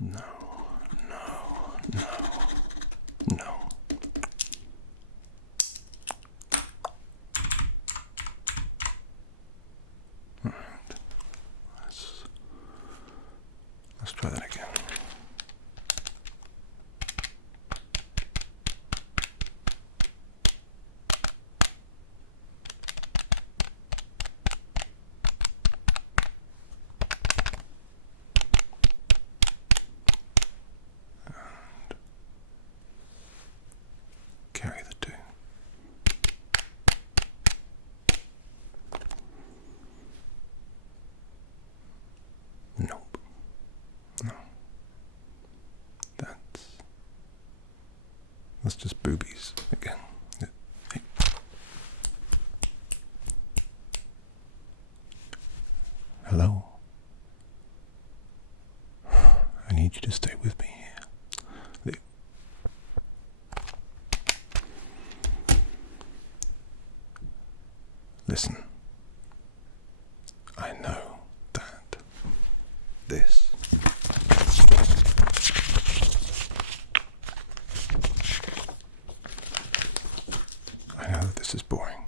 No, no, no, no. Alright. Let's try that again. Carry the two. Nope. No. That's just boobies again. Hey. Hello. I need you to stay with me here. Listen, I know that this is boring.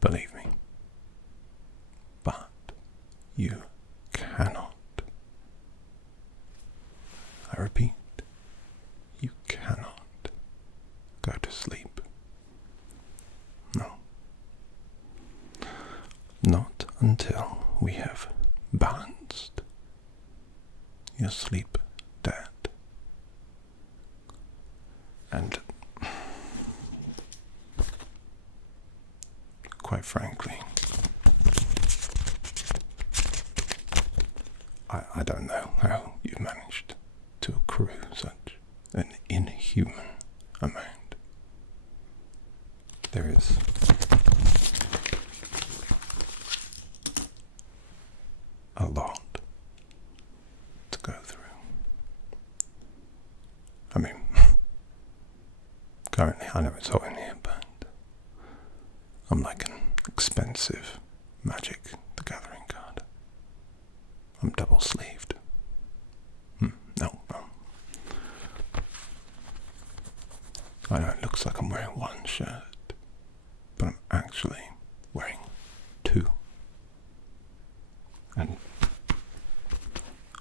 Believe me. But you cannot, I repeat, you cannot go to sleep. No. Not until we have balanced your sleep debt. And quite frankly, I don't know how you've managed to accrue such an inhuman amount. There is a lot to go through. I mean, currently I know it's hot in here, but I'm like an expensive Magic the Gathering card. I'm double sleeved. No. I know it looks like I'm wearing one shirt, but I'm actually wearing two. And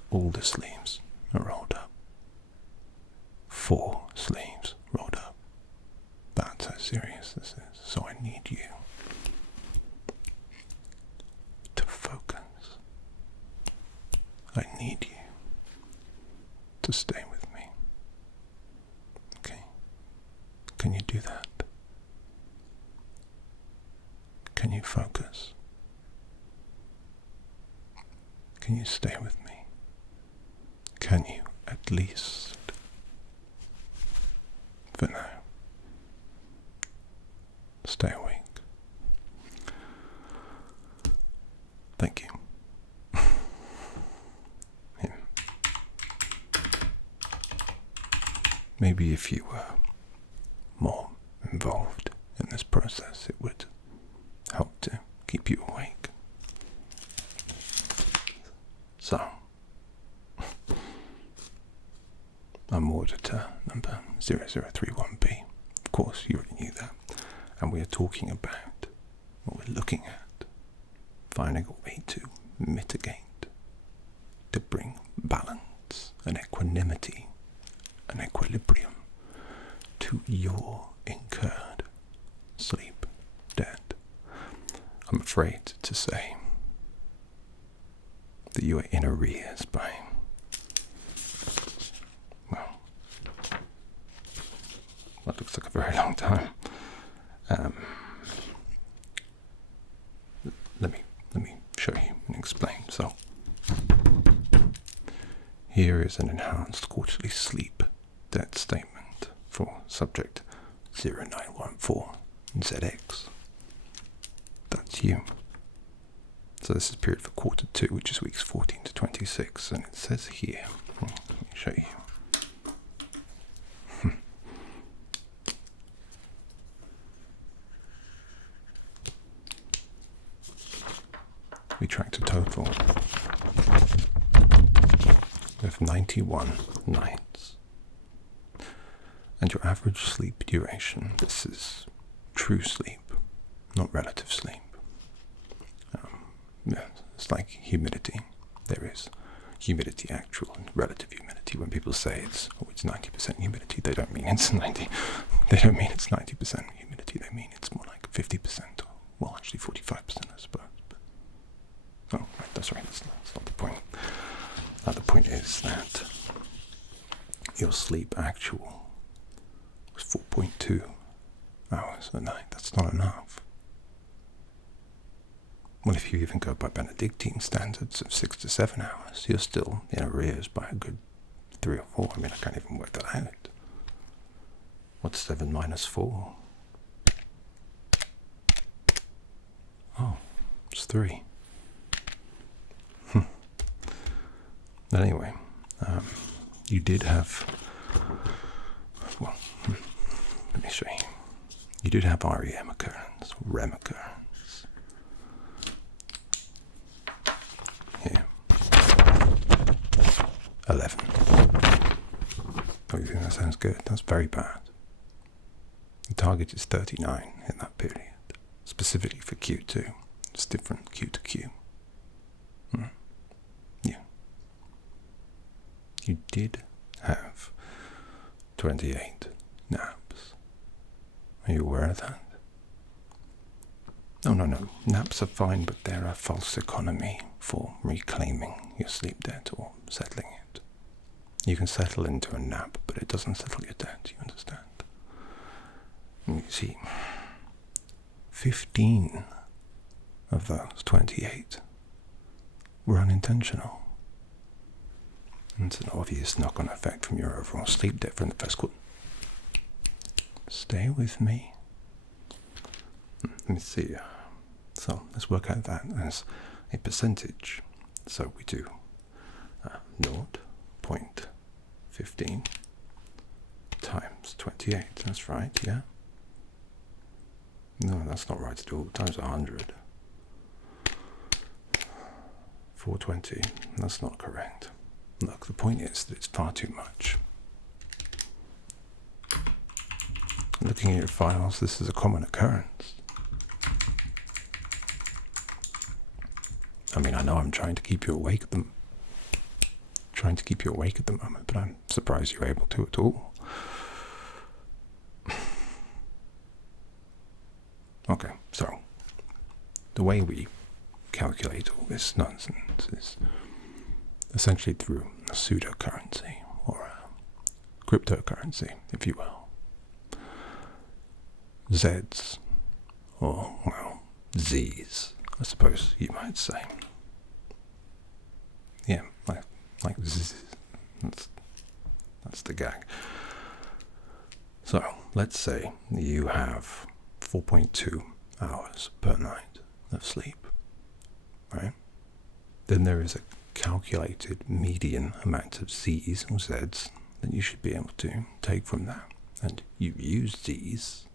all the sleeves are rolled up. 4 sleeves rolled up. That's how serious this is. So I need you to focus. I need you to stay with me. Okay? Can you do that? Can you focus? Can you stay with me? Can you at least, for now, stay awake? Thank you. Yeah. Maybe if you were more involved in this process, it would help to keep you awake. So, I'm auditor number 0031B. Of course, you already knew that. And we are talking about what we're looking at, finding a way to mitigate, to bring balance and equanimity and equilibrium to your incurred sleep debt. I'm afraid to say that you are in arrears by, well, what looks like a very long time. Let me show you and explain. So, here is an enhanced quarterly sleep debt statement for subject 0914ZX. That's you. So this is the period for quarter 2, which is weeks 14 to 26, and it says here, let me show you. We tracked a total with 91 nights. And your average sleep duration, this is true sleep, not relative sleep. Yeah, it's like humidity. There is humidity, actual and relative humidity. When people say it's 90% humidity, they don't mean it's 90. They don't mean it's 90% humidity. They mean it's more like 50%, or well, actually 45%, I suppose. But, oh, right, that's right. That's not the point. The point is that your sleep actual was 4.2 hours a night. That's not enough. Well, if you even go by Benedictine standards of 6 to 7 hours, you're still in arrears by a good 3 or 4. I mean, I can't even work that out. What's 7 minus 4? Oh, it's 3. Anyway, you did have, well, let me show you. You did have REM occurrence, REM occurrence. Here. 11. Oh, you think that sounds good? That's very bad. The target is 39 in that period, specifically for Q2. It's different Q to Q. Yeah. You did have 28 naps. Are you aware of that? No. Naps are fine, but they're a false economy for reclaiming your sleep debt or settling it. You can settle into a nap, but it doesn't settle your debt, you understand? And you see, 15 of those 28 were unintentional. And it's an obvious knock-on effect from your overall sleep debt from the first quarter. Stay with me. Let me see. So let's work out that as a percentage. So we do 0.15 times 28. That's right, yeah? No, that's not right at all. Times 100. 420. That's not correct. Look, the point is that it's far too much. Looking at your files, this is a common occurrence. I mean, I know I'm trying to keep you awake at the moment, but I'm surprised you're able to at all. Okay, so the way we calculate all this nonsense is essentially through a pseudocurrency, or a cryptocurrency, if you will. Zs, or, well, Zs, I suppose you might say. Yeah, like Zs. That's the gag. So, let's say you have 4.2 hours per night of sleep, right? Then there is a calculated median amount of Z's or Z's that you should be able to take from that. And you use these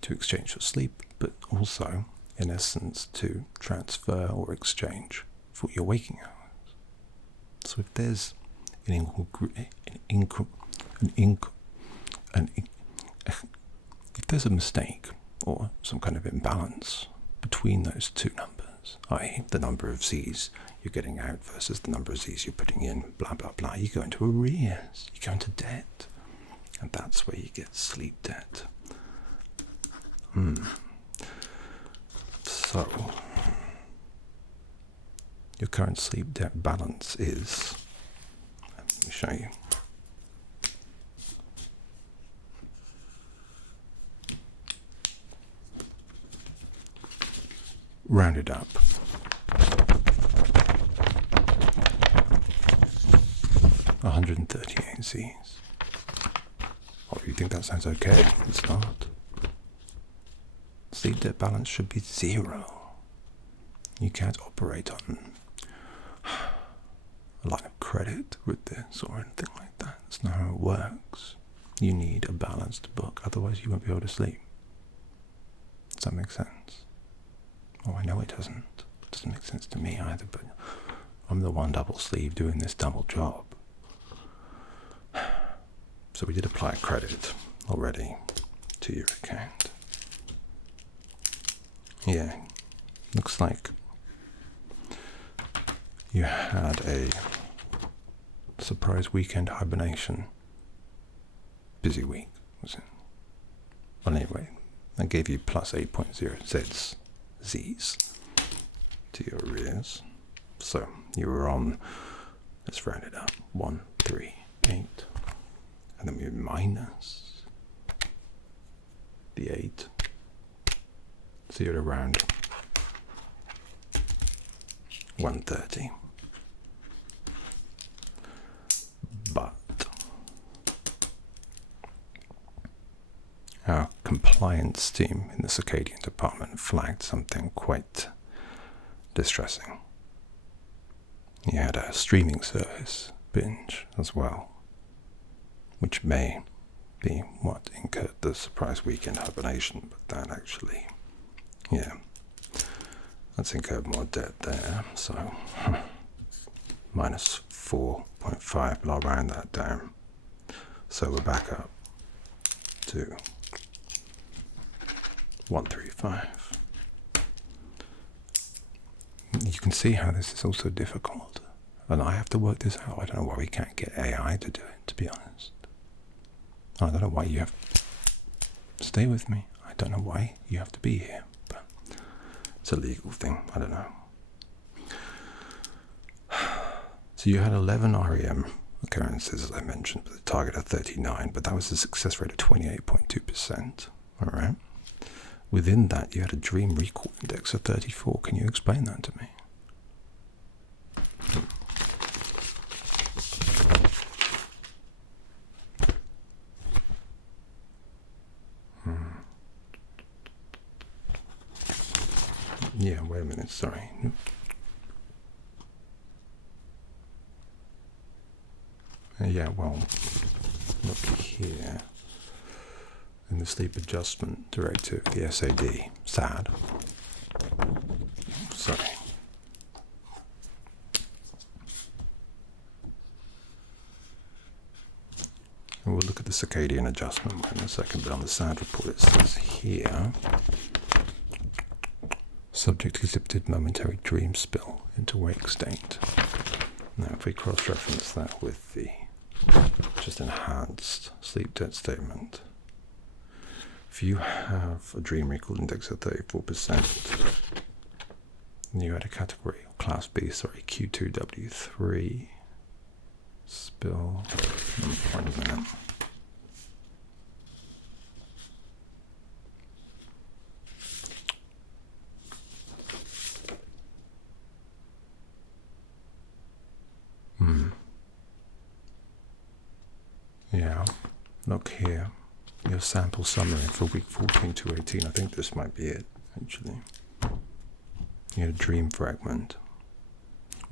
to exchange for sleep, but also, in essence, to transfer or exchange for your waking hours. So if there's if there's a mistake or some kind of imbalance between those two numbers, i.e. the number of Z's you're getting out versus the number of Z's you're putting in, blah, blah, blah, you go into arrears, you go into debt. And that's where you get sleep debt. So, your current sleep debt balance is, let me show you. Rounded up. $138 Z's. Oh, you think that sounds okay? It's not. Sleep debt balance should be 0. You can't operate on a line of credit with this or anything like that. That's not how it works. You need a balanced book, otherwise you won't be able to sleep. Does that make sense? Oh, I know it doesn't. It doesn't make sense to me either, but I'm the one double sleeve doing this double job. So we did apply credit already to your account. Yeah, looks like you had a surprise weekend hibernation. Busy week, was it? Well, anyway, I gave you plus 8.0 Z's to your arrears. So you were on, let's round it up, 138. And then we minus the 8. So you're around 130. But our compliance team in the circadian department flagged something quite distressing. You had a streaming service binge as well, which may be what incurred the surprise weekend hibernation, but that actually, yeah, that's incurred more debt there, so minus 4.5, but I'll round that down. So we're back up to 135. You can see how this is also difficult, and I have to work this out. I don't know why we can't get AI to do it, to be honest. I don't know why you have to stay with me. I don't know why you have to be here, but it's a legal thing. I don't know. So you had 11 REM occurrences, as I mentioned, with a target of 39, but that was a success rate of 28.2%. All right. Within that, you had a dream recall index of 34. Can you explain that to me? Yeah, wait a minute, sorry. Yeah, well, look here. In the sleep adjustment directive, the SAD, sorry. And we'll look at the circadian adjustment in a second, but on the SAD report it says here, subject exhibited momentary dream spill into wake state. Now if we cross-reference that with the just enhanced sleep debt statement, if you have a dream recall index of 34%, and you had a category, class B, sorry, Q2W3 spill, wait a minute. Yeah, look here. Your sample summary for week 14 to 18. I think this might be it, actually. You had a dream fragment.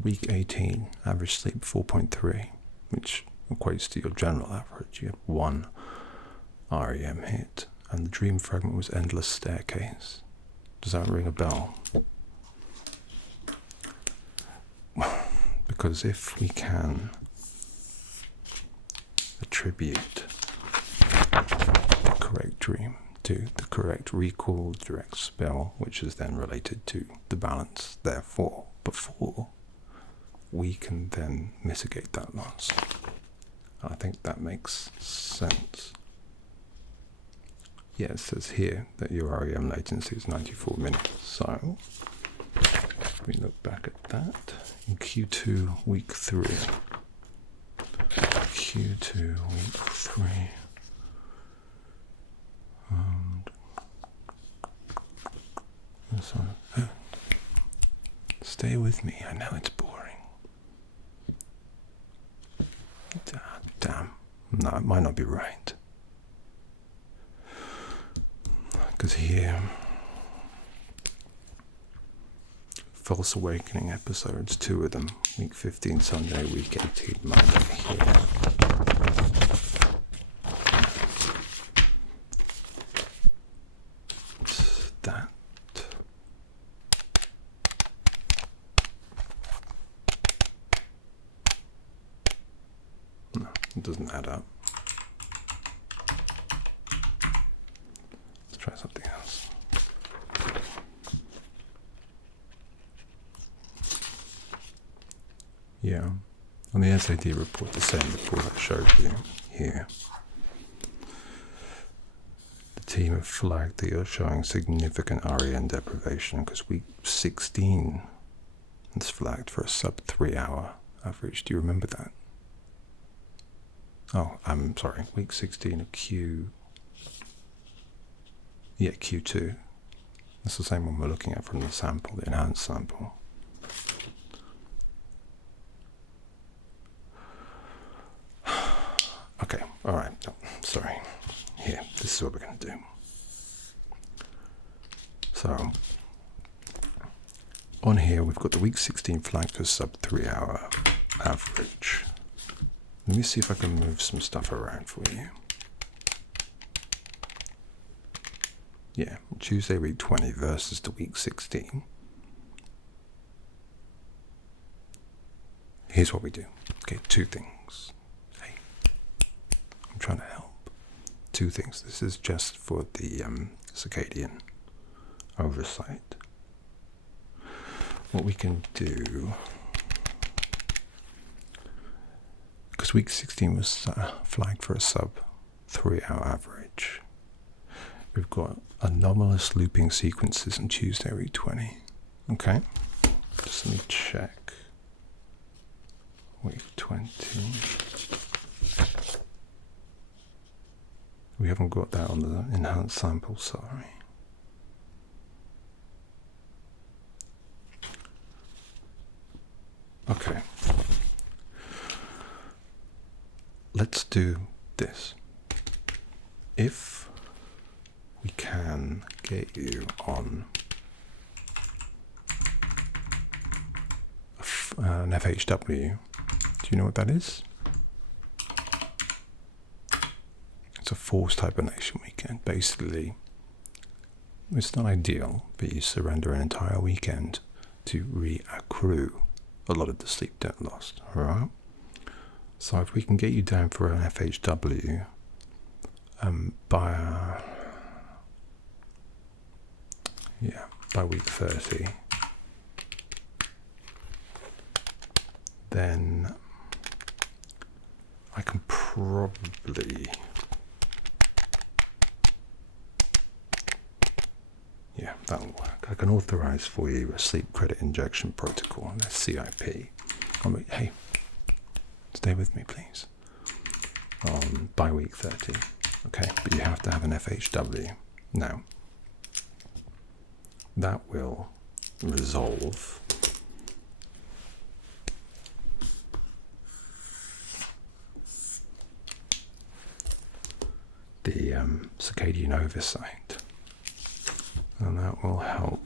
Week 18, average sleep 4.3, which equates to your general average. You had 1 REM hit, and the dream fragment was endless staircase. Does that ring a bell? Because if we can attribute the correct dream to the correct recall direct spell, which is then related to the balance, therefore, before, we can then mitigate that loss. I think that makes sense. Yeah, it says here that your REM latency is 94 minutes. So, if we look back at that, in Q2 week 3, Q2 week 3, and this one. Oh, stay with me, I know it's boring. Damn, no, it might not be right. Because here, False Awakening episodes, 2 of them, week 15 Sunday, week 18 Monday here. It doesn't add up. Let's try something else. Yeah, on the SAT report, the same report I showed you here, the team have flagged that you're showing significant REN deprivation because week 16 is flagged for a sub 3 hour average. Do you remember that? Oh, I'm sorry, week 16 of Q2. That's the same one we're looking at from the sample, the enhanced sample. Okay, all right, no, sorry. Here, this is what we're going to do. So, on here, we've got the week 16 flag for sub 3 hour average. Let me see if I can move some stuff around for you. Yeah, Tuesday week 20 versus the week 16. Here's what we do. Okay, two things. Hey, I'm trying to help. Two things. This is just for the circadian oversight. What we can do, because week 16 was flagged for a sub 3 hour average. We've got anomalous looping sequences on Tuesday week 20. Okay, just let me check. Week 20. We haven't got that on the enhanced sample, sorry. Okay. Let's do this. If we can get you on an FHW, do you know what that is? It's a forced hibernation weekend. Basically, it's not ideal, but you surrender an entire weekend to reaccrue a lot of the sleep debt lost, alright? So if we can get you down for an FHW by week 30, then I can probably, that'll work. I can authorize for you a sleep credit injection protocol, that's CIP. Hey, stay with me please. By week 30, okay, but you have to have an FHW. Now, that will resolve the circadian oversight, and that will help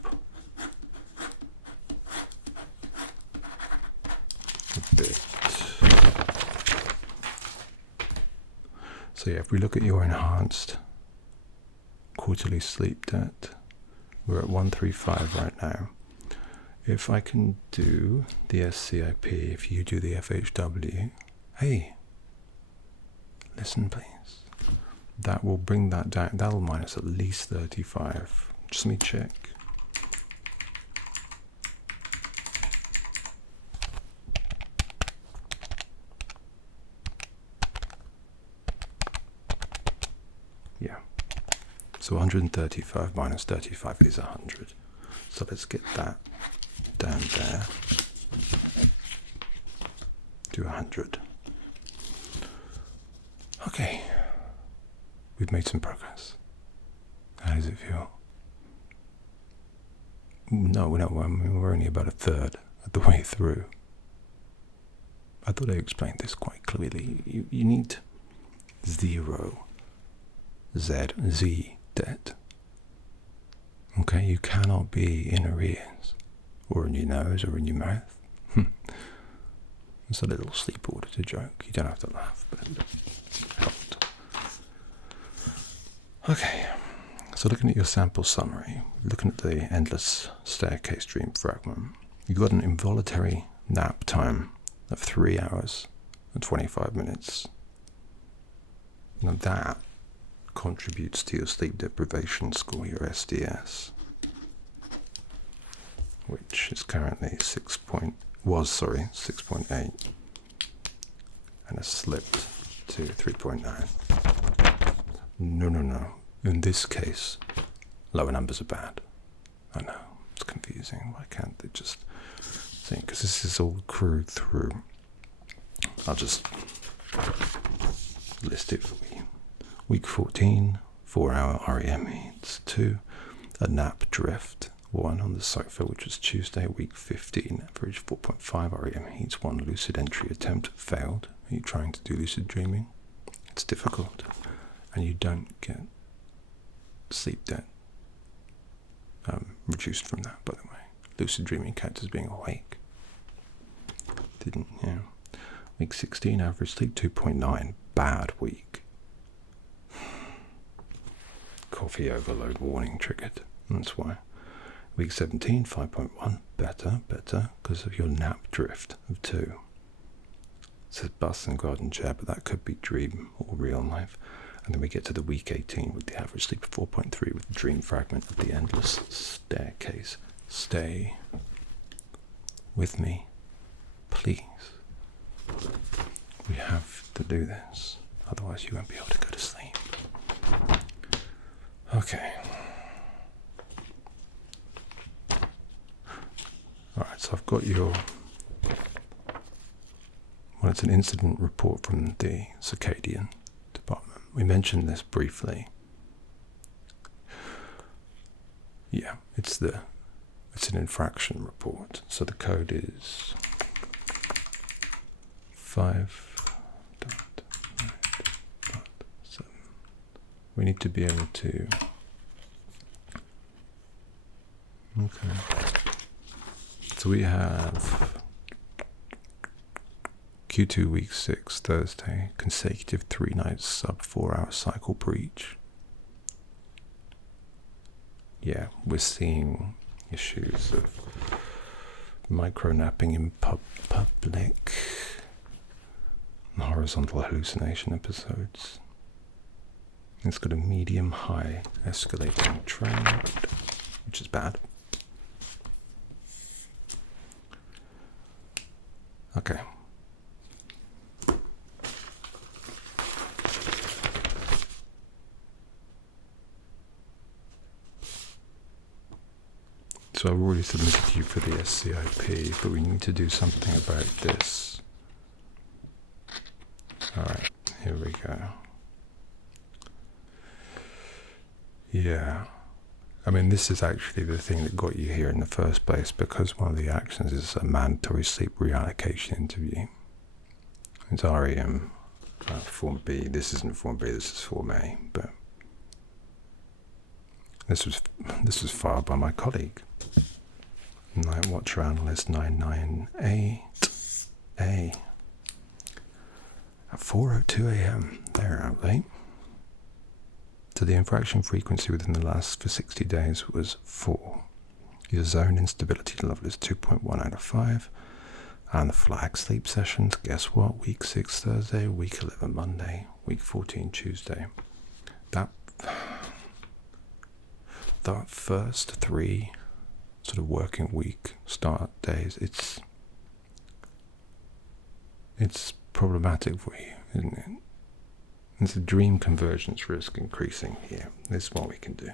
a bit. So yeah, if we look at your enhanced quarterly sleep debt, we're at 135 right now. If I can do the SCIP, if you do the FHW, hey, listen please. That will bring that down, that'll minus at least 35. Just let me check. Yeah. So 135 minus 35 is 100. So let's get that down there to 100. Okay. We've made some progress. How does it feel? No, we're only about a third of the way through. I thought I explained this quite clearly. You need 0 Z debt. Okay, you cannot be in arrears, or in your nose, or in your mouth. It's a little sleep auditor joke. You don't have to laugh, but it helped. Okay, so looking at your sample summary, looking at the endless staircase dream fragment, you've got an involuntary nap time of 3 hours and 25 minutes Now that contributes to your sleep deprivation score, your SDS, which is currently 6.8, and has slipped to 3.9. No. In this case, lower numbers are bad. I know, it's confusing. Why can't they just think? Because this is all accrued through. I'll just list it for you. Week 14, 4-hour REM heats. 2, a nap drift. 1 on the sofa, which was Tuesday. Week 15, average 4.5 REM heats. 1 lucid entry attempt failed. Are you trying to do lucid dreaming? It's difficult, and you don't get sleep debt reduced from that, by the way. Lucid dreaming counts as being awake. Didn't, yeah. Week 16, average sleep 2.9. Bad week. Coffee overload warning triggered. That's why. Week 17, 5.1. Better, because of your nap drift of 2. It says bus and garden chair, but that could be dream or real life. And then we get to the week 18 with the average sleep of 4.3 with the dream fragment of the endless staircase. Stay with me, please. We have to do this, otherwise you won't be able to go to sleep. Okay. Alright, so I've got your... Well, it's an incident report from the circadian department. We mentioned this briefly. Yeah, it's an infraction report. So the code is 5.9.7. We need to be able to... Okay. So we have Q2 week 6, Thursday, consecutive 3 nights sub 4-hour cycle breach. Yeah, we're seeing issues of micro-napping in public, horizontal hallucination episodes. It's got a medium-high escalating trend, which is bad. Okay. So I've already submitted you for the SCIP, but we need to do something about this. Alright, here we go. Yeah. I mean, this is actually the thing that got you here in the first place, because one of the actions is a mandatory sleep reallocation interview. It's REM, Form B. This isn't Form B, this is Form A, but this was filed by my colleague, Night Watcher Analyst 998A, at 4:02 a.m. They're out late. So the infraction frequency within the last for 60 days was 4. Your zone instability level is 2.1 out of 5. And the flag sleep sessions, guess what? Week 6 Thursday, week 11 Monday, week 14 Tuesday. That first 3 sort of working week start days, it's problematic for you, isn't it? There's a dream convergence risk increasing here. This is what we can do.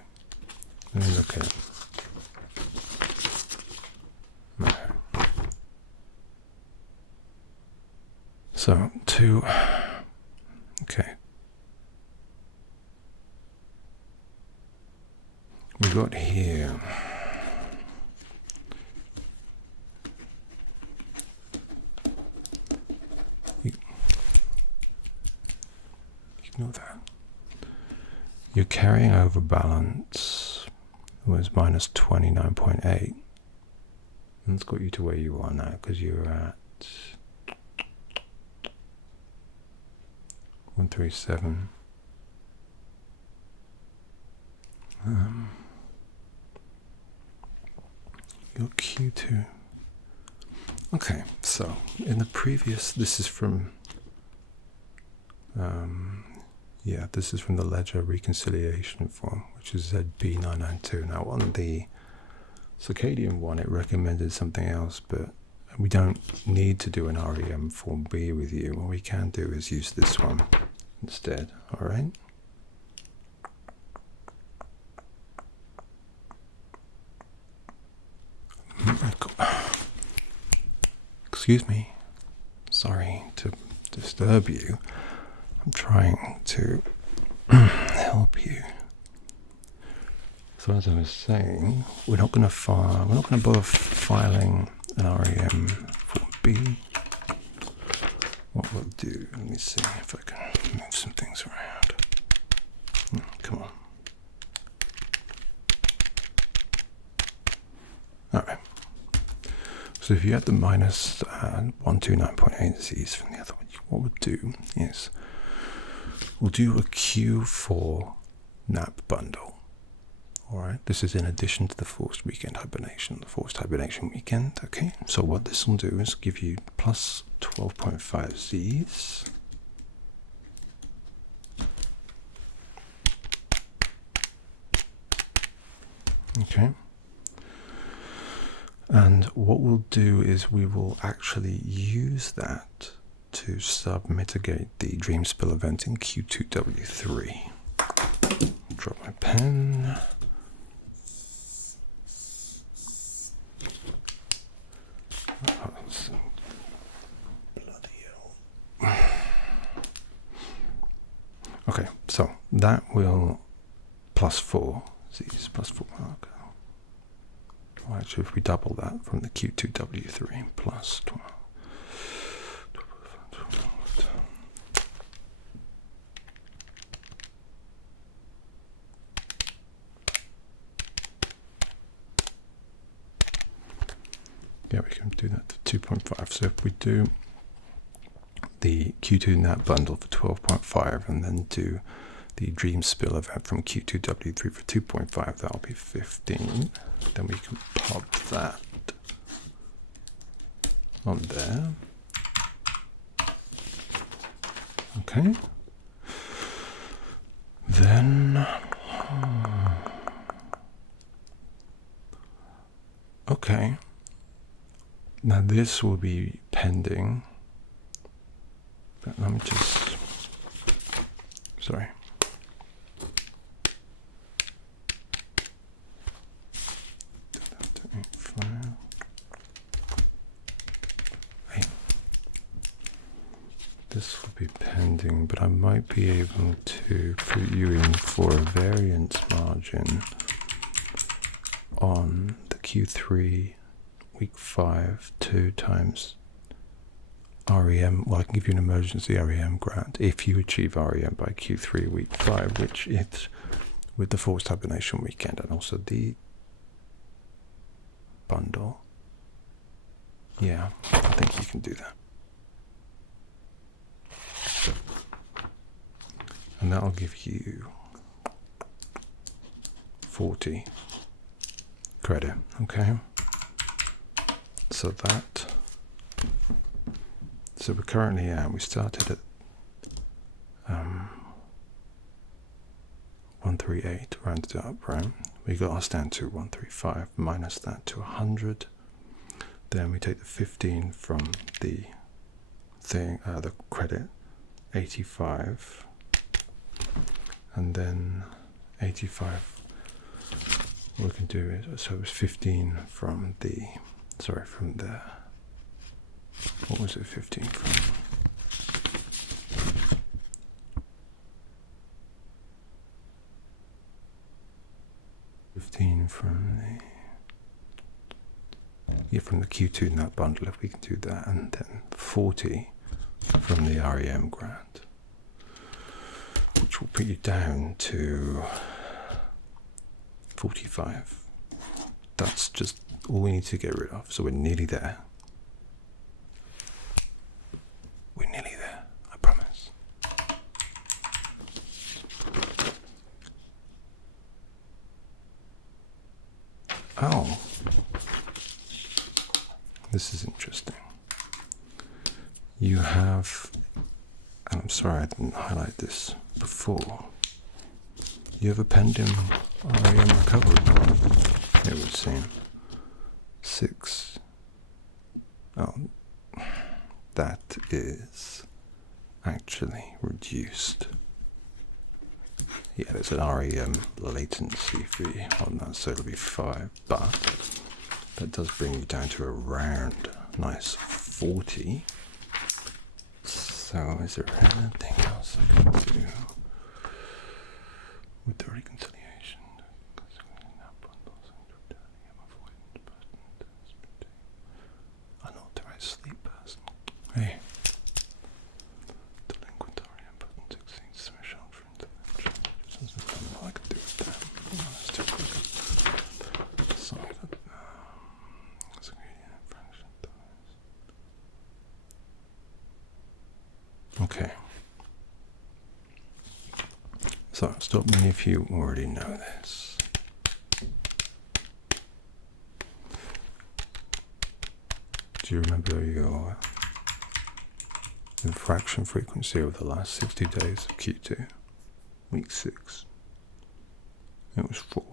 Let me look at it. So, okay. We got here. Ignore that. Your carrying over balance was minus 29.8. And that's got you to where you are now, because you're at 137. Your Q2. Okay, so in the previous, this is from Yeah, this is from the ledger reconciliation form, which is ZB992. Now on the circadian one, it recommended something else, but we don't need to do an REM form B with you. What we can do is use this one instead, all right? Excuse me. Sorry to disturb you. I'm trying to help you. So as I was saying, we're not going to bother filing an REM form B. What we'll do, let me see if I can move some things around. Come on. Alright. So if you had the minus 129.8 Z's from the other one, what we'll do is we'll do a Q4 nap bundle. Alright, this is in addition to the forced weekend hibernation, the forced hibernation weekend. Okay, so what this will do is give you plus 12.5 Z's. Okay. And what we'll do is we will actually use that to sub-mitigate the dream spill event in Q2W3. Drop my pen. Bloody hell. Okay, so that will plus 4 Z's, plus 4 marker. Well, actually, if we double that from the Q2W3 plus 12. Yeah, we can do that to 2.5. So if we do the Q2 nap bundle for 12.5 and then do the dream spill event from Q2W3 for 2.5, that'll be 15. Then we can pop that on there. Okay. Then, okay. Now this will be pending. But let me just, sorry. This will be pending, but I might be able to put you in for a variance margin on the Q3 week 5 2 times REM. Well, I can give you an emergency REM grant if you achieve REM by Q3 week 5, which it's with the forced hibernation weekend and also the bundle. Yeah, I think you can do that. And that'll give you 40 credit, okay? So we're currently at, we started at 138, rounded up, right? We got us down to 135, minus that to 100. Then we take the 15 from the thing, the credit, 85. And then 85, what we can do is, so it was 15 from the, sorry, from the, what was it 15 from? From the Q2 nut bundle, if we can do that, and then 40 from the REM grant, which will put you down to 45. That's just all we need to get rid of, so we're nearly there. We're nearly there, I promise. Oh. This is interesting. You have, and I'm sorry I didn't highlight this before. You have a pending REM recovery, it would seem. 6. Oh, that is actually reduced. Yeah, there's an REM latency fee on that, so it'll be 5, but that does bring you down to around nice 40. So is there anything else I can do with the reconciliation? Unauthorized sleep person. Hey. Delinquent REM button exceeds threshold for intervention. There's nothing more I can do with that. Oh, that's too quick. Sorry. Okay. So, stop me if you already know this. Do you remember your infraction frequency over the last 60 days of Q2? Week 6. It was 4.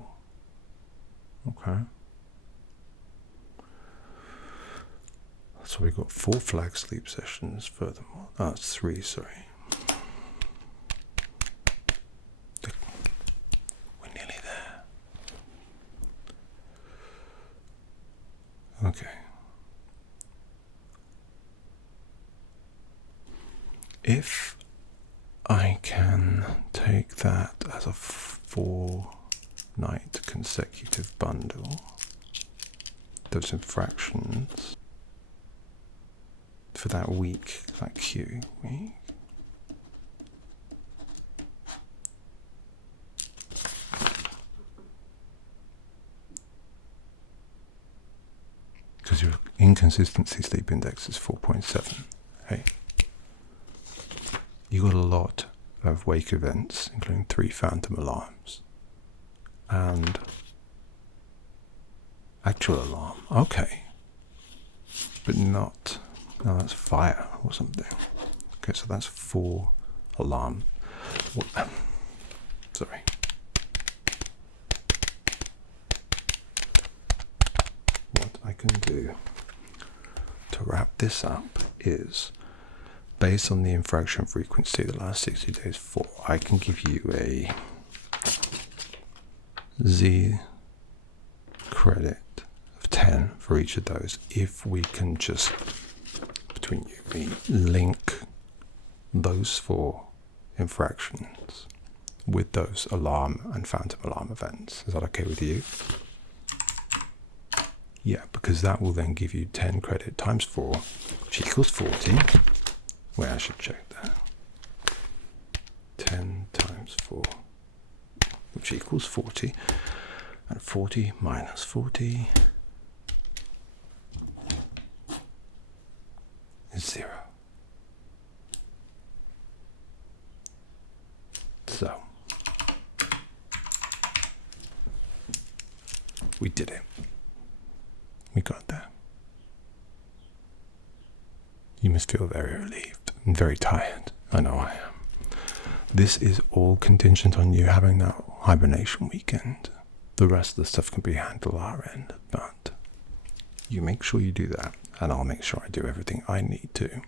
Okay. So we got 4 flag sleep sessions furthermore. Oh, it's 3, sorry. We're nearly there. Okay. If I can take that as a 4-night consecutive bundle, those infractions for that week, that Q week, because your inconsistency sleep index is 4.7. Hey, you got a lot of wake events, including 3 phantom alarms and actual alarm. Okay, but not. No, that's fire or something. Okay, so that's 4 alarm. Sorry. What I can do to wrap this up is, based on the infraction frequency the last 60 days 4, I can give you a Z credit of 10 for each of those if we can just, between you and me, link those 4 infractions with those alarm and phantom alarm events. Is that okay with you? Yeah, because that will then give you 10 credit times 4, which equals 40. Wait, I should check that. 10 times 4, which equals 40. And 40 minus 40 is 0. So, we did it. We got there. You must feel very relieved and very tired. I know I am. This is all contingent on you having that hibernation weekend. The rest of the stuff can be handled on our end, but you make sure you do that, and I'll make sure I do everything I need to.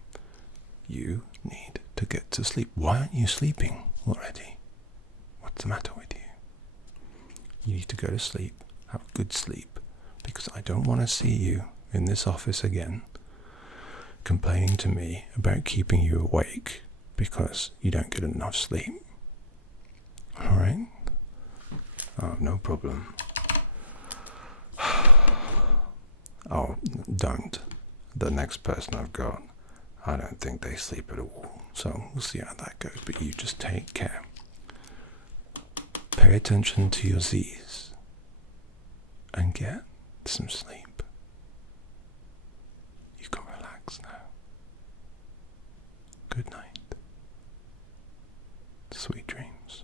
You need to get to sleep. Why aren't you sleeping already? What's the matter with you? You need to go to sleep, have good sleep, because I don't want to see you in this office again complaining to me about keeping you awake because you don't get enough sleep. Alright? Oh, no problem. Oh, don't. The next person I've got, I don't think they sleep at all. So we'll see how that goes. But you just take care. Pay attention to your Z's and get some sleep. You can relax now. Good night. Sweet dreams.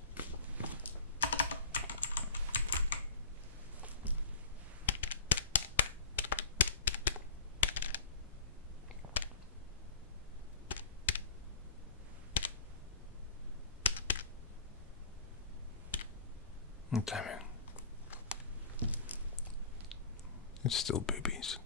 Oh, damn it. It's still boobies.